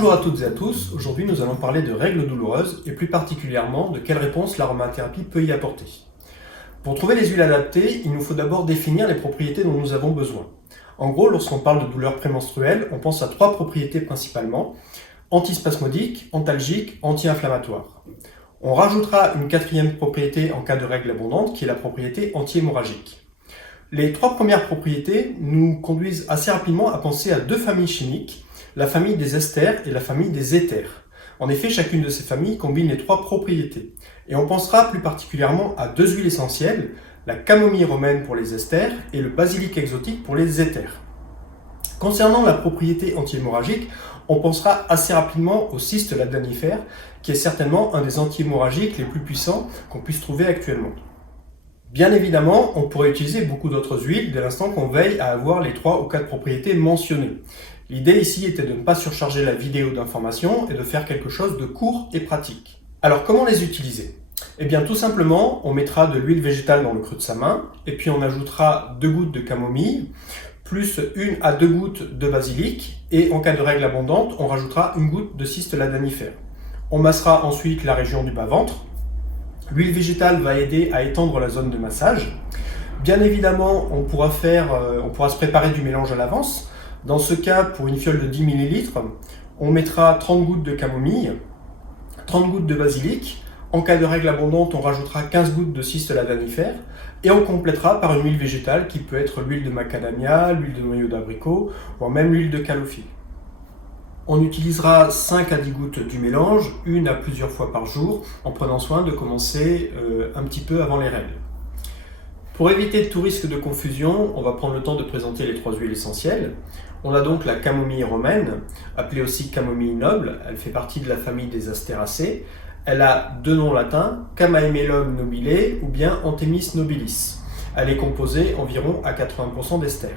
Bonjour à toutes et à tous, aujourd'hui nous allons parler de règles douloureuses et plus particulièrement de quelle réponse l'aromathérapie peut y apporter. Pour trouver les huiles adaptées, il nous faut d'abord définir les propriétés dont nous avons besoin. En gros, lorsqu'on parle de douleurs prémenstruelles, on pense à trois propriétés principalement: antispasmodique, antalgique, anti-inflammatoire. On rajoutera une quatrième propriété en cas de règles abondantes qui est la propriété anti-hémorragique. Les trois premières propriétés nous conduisent assez rapidement à penser à deux familles chimiques, la famille des esters et la famille des éthers. En effet, chacune de ces familles combine les trois propriétés. Et on pensera plus particulièrement à deux huiles essentielles, la camomille romaine pour les esters et le basilic exotique pour les éthers. Concernant la propriété anti-hémorragique, on pensera assez rapidement au cyste ladanifère, qui est certainement un des anti-hémorragiques les plus puissants qu'on puisse trouver actuellement. Bien évidemment, on pourrait utiliser beaucoup d'autres huiles dès l'instant qu'on veille à avoir les 3 ou 4 propriétés mentionnées. L'idée ici était de ne pas surcharger la vidéo d'informations et de faire quelque chose de court et pratique. Alors comment les utiliser? Eh bien tout simplement, on mettra de l'huile végétale dans le creux de sa main et puis on ajoutera 2 gouttes de camomille, plus 1 à 2 gouttes de basilic et en cas de règle abondante, on rajoutera 1 goutte de cyste ladanifère. On massera ensuite la région du bas-ventre. L'huile végétale va aider à étendre la zone de massage. Bien évidemment, on pourra se préparer du mélange à l'avance. Dans ce cas, pour une fiole de 10 ml, on mettra 30 gouttes de camomille, 30 gouttes de basilic. En cas de règle abondante, on rajoutera 15 gouttes de cyste ladanifère et on complétera par une huile végétale qui peut être l'huile de macadamia, l'huile de noyau d'abricot, voire même l'huile de calophylle. On utilisera 5 à 10 gouttes du mélange, une à plusieurs fois par jour, en prenant soin de commencer un petit peu avant les règles. Pour éviter tout risque de confusion, on va prendre le temps de présenter les 3 huiles essentielles. On a donc la camomille romaine, appelée aussi camomille noble. Elle fait partie de la famille des Asteracées. Elle a 2 noms latins, Chamaemelum nobile ou bien Anthemis nobilis. Elle est composée environ à 80% d'ester.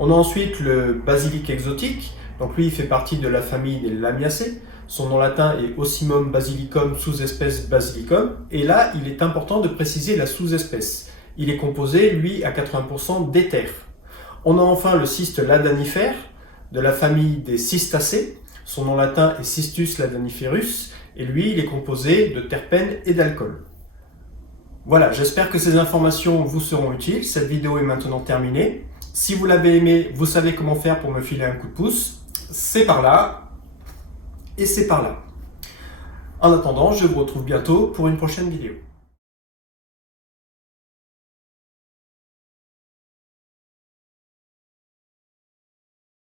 On a ensuite le basilic exotique. Donc lui, il fait partie de la famille des Lamiacées. Son nom latin est Ocimum basilicum, sous-espèce basilicum. Et là, il est important de préciser la sous-espèce. Il est composé, lui, à 80% d'éther. On a enfin le cyste ladanifère, de la famille des Cystacées. Son nom latin est Cistus ladaniferus. Et lui, il est composé de terpènes et d'alcool. Voilà, j'espère que ces informations vous seront utiles. Cette vidéo est maintenant terminée. Si vous l'avez aimé, vous savez comment faire pour me filer un coup de pouce. C'est par là et c'est par là. En attendant, je vous retrouve bientôt pour une prochaine vidéo.